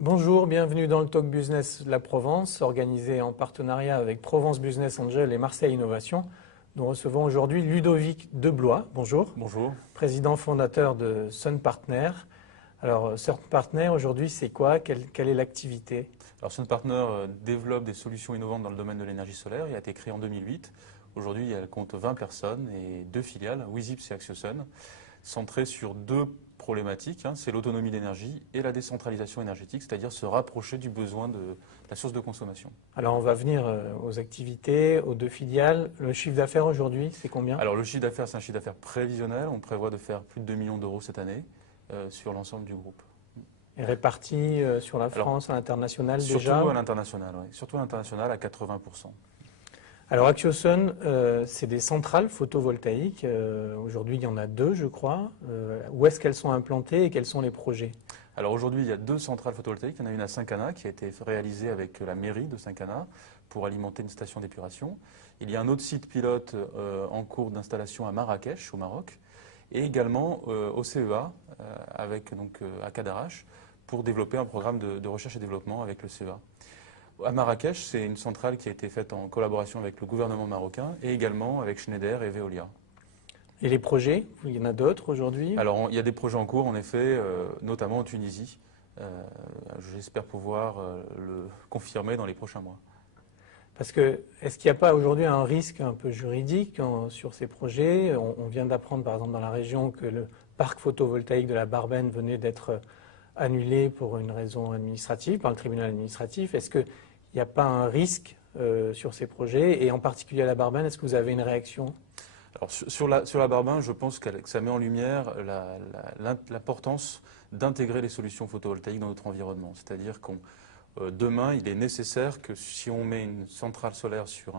Bonjour, bienvenue dans le Talk Business de la Provence, organisé en partenariat avec Provence Business Angel et Marseille Innovation. Nous recevons aujourd'hui Ludovic Deblois, bonjour, Bonjour. président fondateur de Sun Partner. Alors, Sun Partner, aujourd'hui, c'est quoi? Quelle est l'activité? Alors Sun Partner développe des solutions innovantes dans le domaine de l'énergie solaire. Il a été créé en 2008. Aujourd'hui, elle compte 20 personnes et deux filiales, Wizips et AxioSun, centrées sur deux problématiques. C'est l'autonomie d'énergie et la décentralisation énergétique, c'est-à-dire se rapprocher du besoin de la source de consommation. Alors, on va venir aux activités, aux deux filiales. Le chiffre d'affaires aujourd'hui, c'est combien? Alors le chiffre d'affaires, c'est un chiffre d'affaires prévisionnel. On prévoit de faire plus de 2 millions d'euros cette année sur l'ensemble du groupe. Et répartis sur la Alors, France, à l'international surtout déjà? à l'international, oui. Surtout à l'international à 80%. Alors AxioSun, c'est des centrales photovoltaïques. Aujourd'hui, il y en a deux, je crois. Où est-ce qu'elles sont implantées et quels sont les projets? Alors aujourd'hui, il y a deux centrales photovoltaïques. Il y en a une à Saint-Cana qui a été réalisée avec la mairie de Saint-Cana pour alimenter une station d'épuration. Il y a un autre site pilote en cours d'installation à Marrakech, au Maroc, et également au CEA, à Cadarache, pour développer un programme de recherche et développement avec le CEA. À Marrakech, c'est une centrale qui a été faite en collaboration avec le gouvernement marocain et également avec Schneider et Veolia. Et les projets? Il y en a d'autres aujourd'hui? Alors, il y a des projets en cours, en effet, notamment en Tunisie. J'espère pouvoir le confirmer dans les prochains mois. Parce que, est-ce qu'il n'y a pas aujourd'hui un risque un peu juridique sur ces projets? On vient d'apprendre, par exemple, dans la région que le parc photovoltaïque de la Barbenne venait d'être annulé pour une raison administrative, par le tribunal administratif. Est-ce qu'il n'y a pas un risque sur ces projets? Et en particulier à la Barbenne, est-ce que vous avez une réaction? Alors, sur la Barbin, je pense que ça met en lumière l'importance d'intégrer les solutions photovoltaïques dans notre environnement. C'est-à-dire qu'on demain, il est nécessaire que si on met une centrale solaire sur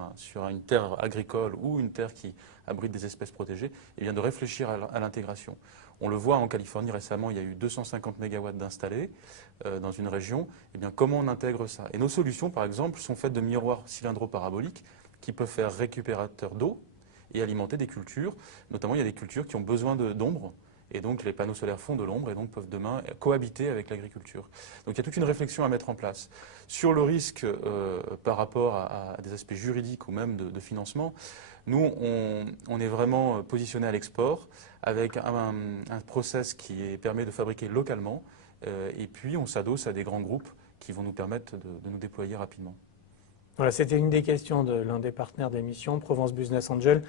une terre agricole ou une terre qui abrite des espèces protégées, eh bien de réfléchir à l'intégration. On le voit en Californie récemment, il y a eu 250 MW d'installés dans une région. Eh bien, comment on intègre ça? Et nos solutions, par exemple, sont faites de miroirs cylindro-paraboliques qui peuvent faire récupérateur d'eau et alimenter des cultures. Notamment, il y a des cultures qui ont besoin d'ombre. Et donc, les panneaux solaires font de l'ombre et donc peuvent demain cohabiter avec l'agriculture. Donc, il y a toute une réflexion à mettre en place. Sur le risque par rapport à des aspects juridiques ou même de financement, nous, on est vraiment positionné à l'export avec un process qui permet de fabriquer localement. Et puis, on s'adosse à des grands groupes qui vont nous permettre de nous déployer rapidement. Voilà, c'était une des questions de l'un des partenaires d'émission, Provence Business Angel,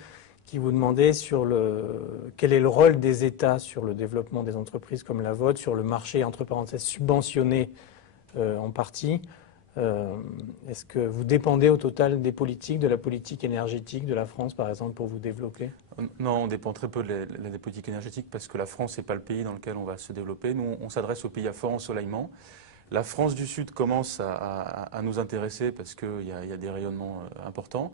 qui vous demandait quel est le rôle des États sur le développement des entreprises comme la vôtre, sur le marché, entre parenthèses, subventionné en partie. Est-ce que vous dépendez au total des politiques, de la politique énergétique de la France, par exemple, pour vous développer? Non, on dépend très peu des politiques énergétiques parce que la France n'est pas le pays dans lequel on va se développer. Nous, on s'adresse aux pays à fort ensoleillement. La France du Sud commence à nous intéresser parce qu'il y a des rayonnements importants,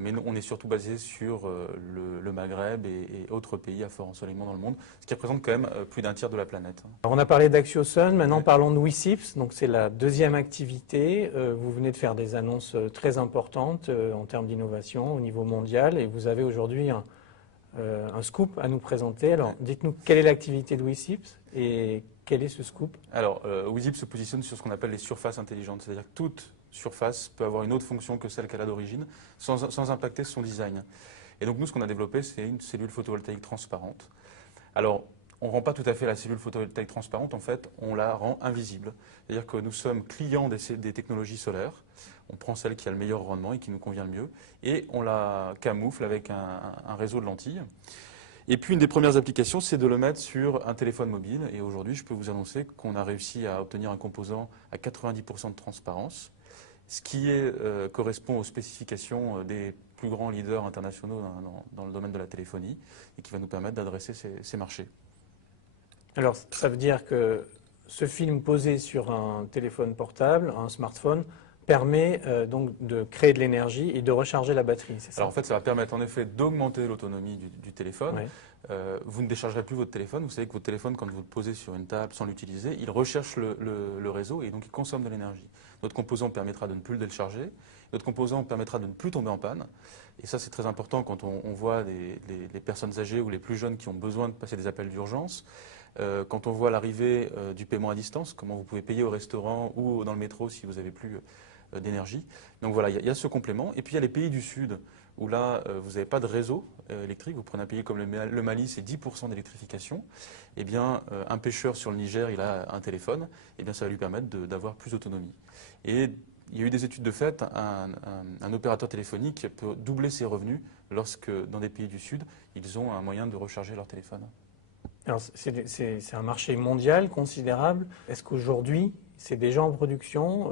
mais nous, on est surtout basé sur le Maghreb et autres pays à fort ensoleillement dans le monde, ce qui représente quand même plus d'un tiers de la planète. Alors on a parlé d'AxioSun, maintenant Oui. parlons de Wizips, donc c'est la deuxième activité. Vous venez de faire des annonces très importantes en termes d'innovation au niveau mondial et vous avez aujourd'hui un scoop à nous présenter. Alors dites-nous quelle est l'activité de Wizips et quel est ce scoop? Alors, Wizip se positionne sur ce qu'on appelle les surfaces intelligentes, c'est-à-dire que toute surface peut avoir une autre fonction que celle qu'elle a d'origine, sans impacter son design. Et donc nous, ce qu'on a développé, c'est une cellule photovoltaïque transparente. Alors, on ne rend pas tout à fait la cellule photovoltaïque transparente, en fait, on la rend invisible. C'est-à-dire que nous sommes clients des technologies solaires, on prend celle qui a le meilleur rendement et qui nous convient le mieux, et on la camoufle avec un réseau de lentilles. Et puis une des premières applications, c'est de le mettre sur un téléphone mobile. Et aujourd'hui, je peux vous annoncer qu'on a réussi à obtenir un composant à 90% de transparence, ce qui correspond aux spécifications des plus grands leaders internationaux dans le domaine de la téléphonie et qui va nous permettre d'adresser ces marchés. Alors ça veut dire que ce film posé sur un téléphone portable, un smartphone, permet donc de créer de l'énergie et de recharger la batterie, c'est ça? Alors en fait, ça va permettre en effet d'augmenter l'autonomie du téléphone. Oui. Vous ne déchargerez plus votre téléphone. Vous savez que votre téléphone, quand vous le posez sur une table sans l'utiliser, il recherche le réseau et donc il consomme de l'énergie. Notre composant permettra de ne plus le décharger. Notre composant permettra de ne plus tomber en panne. Et ça, c'est très important quand on voit les personnes âgées ou les plus jeunes qui ont besoin de passer des appels d'urgence. quand on voit l'arrivée du paiement à distance, comment vous pouvez payer au restaurant ou dans le métro si vous n'avez plus d'énergie. Donc voilà, il y a ce complément. Et puis il y a les pays du Sud, où là, vous n'avez pas de réseau électrique. Vous prenez un pays comme le Mali, c'est 10% d'électrification. Eh bien, un pêcheur sur le Niger, il a un téléphone, eh bien, ça va lui permettre d'avoir plus d'autonomie. Et il y a eu des études de fait, un opérateur téléphonique peut doubler ses revenus lorsque, dans des pays du Sud, ils ont un moyen de recharger leur téléphone. Alors, c'est un marché mondial considérable. Est-ce qu'aujourd'hui, c'est déjà en production,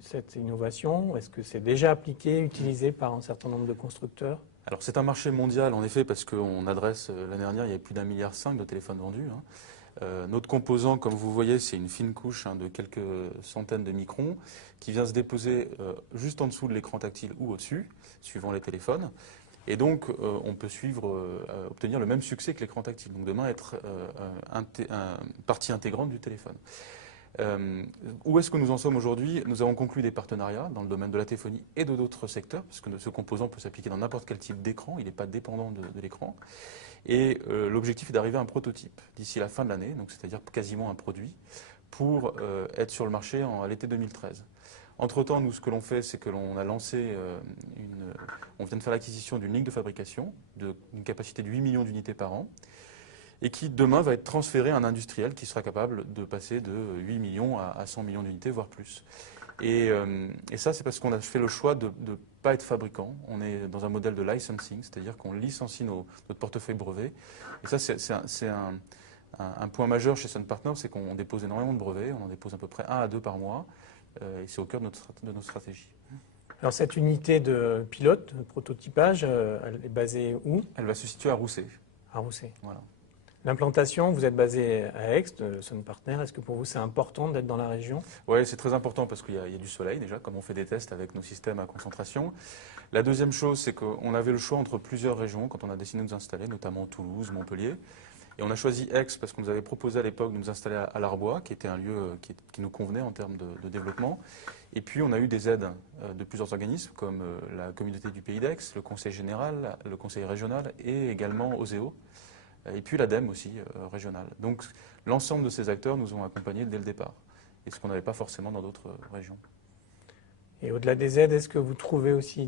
cette innovation? Est-ce que c'est déjà appliqué, utilisé par un certain nombre de constructeurs? Alors c'est un marché mondial en effet parce qu'on adresse, l'année dernière il y avait plus d'1,5 milliard de téléphones vendus. Notre composant, comme vous voyez, c'est une fine couche de quelques centaines de microns qui vient se déposer juste en dessous de l'écran tactile ou au-dessus, suivant les téléphones. Et donc on peut obtenir le même succès que l'écran tactile. Donc demain être partie intégrante du téléphone. Où est-ce que nous en sommes aujourd'hui? Nous avons conclu des partenariats dans le domaine de la téléphonie et de d'autres secteurs, parce que ce composant peut s'appliquer dans n'importe quel type d'écran, il n'est pas dépendant de l'écran. Et l'objectif est d'arriver à un prototype d'ici la fin de l'année, donc c'est-à-dire quasiment un produit, pour être sur le marché à l'été 2013. Entre-temps, nous, ce que l'on fait, c'est que l'on a lancé on vient de faire l'acquisition d'une ligne de fabrication d'une capacité de 8 millions d'unités par an, et qui demain va être transféré à un industriel qui sera capable de passer de 8 millions à 100 millions d'unités, voire plus. Et ça, c'est parce qu'on a fait le choix de ne pas être fabricant. On est dans un modèle de licensing, c'est-à-dire qu'on licencie notre portefeuille brevet. Et ça, c'est un point majeur chez Sun Partners, c'est qu'on dépose énormément de brevets. On en dépose à peu près 1 à 2 par mois. Et c'est au cœur de notre stratégie. Alors cette unité de pilote, de prototypage, elle est basée où? Elle va se situer à Rousset. À Rousset. Voilà. L'implantation, vous êtes basé à Aix, de Sun Partner. Est-ce que pour vous c'est important d'être dans la région? Oui, c'est très important parce qu'il y a du soleil déjà, comme on fait des tests avec nos systèmes à concentration. La deuxième chose, c'est qu'on avait le choix entre plusieurs régions quand on a décidé de nous installer, notamment Toulouse, Montpellier. Et on a choisi Aix parce qu'on nous avait proposé à l'époque de nous installer à l'Arbois, qui était un lieu qui nous convenait en termes de développement. Et puis on a eu des aides de plusieurs organismes comme la communauté du Pays d'Aix, le conseil général, le conseil régional et également OSEO. Et puis l'ADEME aussi, régionale. Donc l'ensemble de ces acteurs nous ont accompagnés dès le départ, et ce qu'on n'avait pas forcément dans d'autres régions. Et au-delà des aides, est-ce que vous trouvez aussi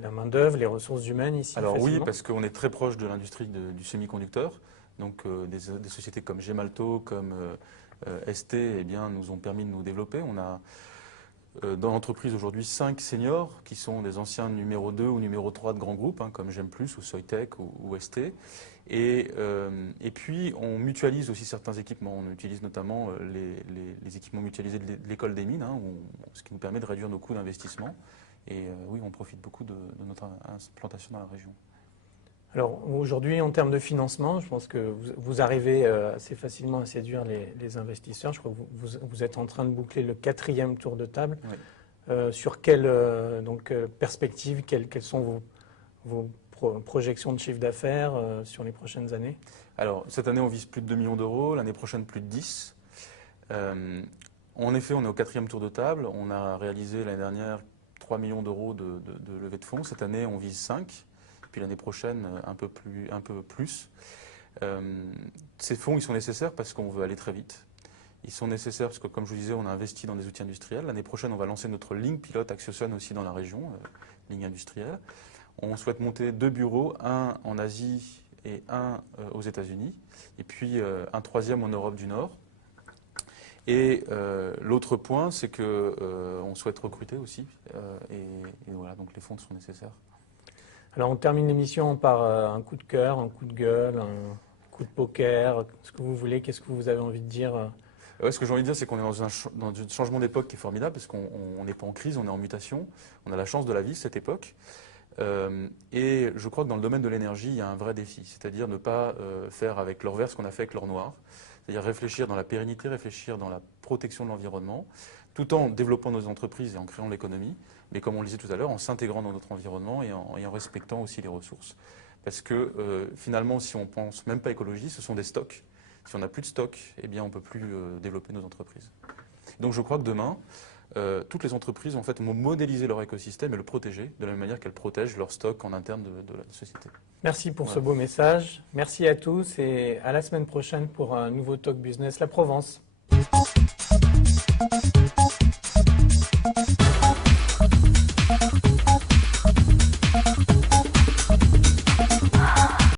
la main-d'œuvre, les ressources humaines ici? Alors facilement? oui, parce qu'on est très proche de l'industrie du semi-conducteur. Donc des sociétés comme Gemalto, comme ST, eh bien, nous ont permis de nous développer. On a dans l'entreprise aujourd'hui 5 seniors qui sont des anciens numéro 2 ou numéro 3 de grands groupes, comme Gemplus ou Soitec ou ST. Et puis on mutualise aussi certains équipements. On utilise notamment les équipements mutualisés de l'école des mines, ce qui nous permet de réduire nos coûts d'investissement. Et oui, on profite beaucoup de notre implantation dans la région. Alors aujourd'hui, en termes de financement, je pense que vous arrivez assez facilement à séduire les investisseurs. Je crois que vous êtes en train de boucler le 4e tour de table. Oui. Sur quelle perspective, quelles sont vos projections de chiffre d'affaires sur les prochaines années? Alors cette année, on vise plus de 2 millions d'euros, l'année prochaine plus de 10. En effet, on est au 4e tour de table. On a réalisé l'année dernière 3 millions d'euros de levée de fonds. Cette année, on vise 5. Puis l'année prochaine, un peu plus. Ces fonds, ils sont nécessaires parce qu'on veut aller très vite. Ils sont nécessaires parce que, comme je vous disais, on a investi dans des outils industriels. L'année prochaine, on va lancer notre ligne pilote Axiosun aussi dans la région, ligne industrielle. On souhaite monter 2 bureaux, un en Asie et un aux États-Unis, et puis un 3e en Europe du Nord. Et l'autre point, c'est qu'on souhaite recruter aussi, et voilà, donc les fonds sont nécessaires. Alors on termine l'émission par un coup de cœur, un coup de gueule, un coup de poker, ce que vous voulez, qu'est-ce que vous avez envie de dire? Ouais, ce que j'ai envie de dire, c'est qu'on est dans un changement d'époque qui est formidable, parce qu'on n'est pas en crise, on est en mutation. On a la chance de la vivre, cette époque. Et je crois que dans le domaine de l'énergie, il y a un vrai défi, c'est-à-dire ne pas faire avec l'or vert ce qu'on a fait avec l'or noir, c'est-à-dire réfléchir dans la pérennité, réfléchir dans la protection de l'environnement, tout en développant nos entreprises et en créant l'économie, mais comme on le disait tout à l'heure, en s'intégrant dans notre environnement et en respectant aussi les ressources. Parce que finalement, si on ne pense même pas écologie, ce sont des stocks. Si on n'a plus de stocks, eh bien, on ne peut plus développer nos entreprises. Donc je crois que demain, toutes les entreprises en fait, vont modéliser leur écosystème et le protéger de la même manière qu'elles protègent leur stock en interne de la société. Merci pour ce beau message. Merci à tous et à la semaine prochaine pour un nouveau Talk Business La Provence.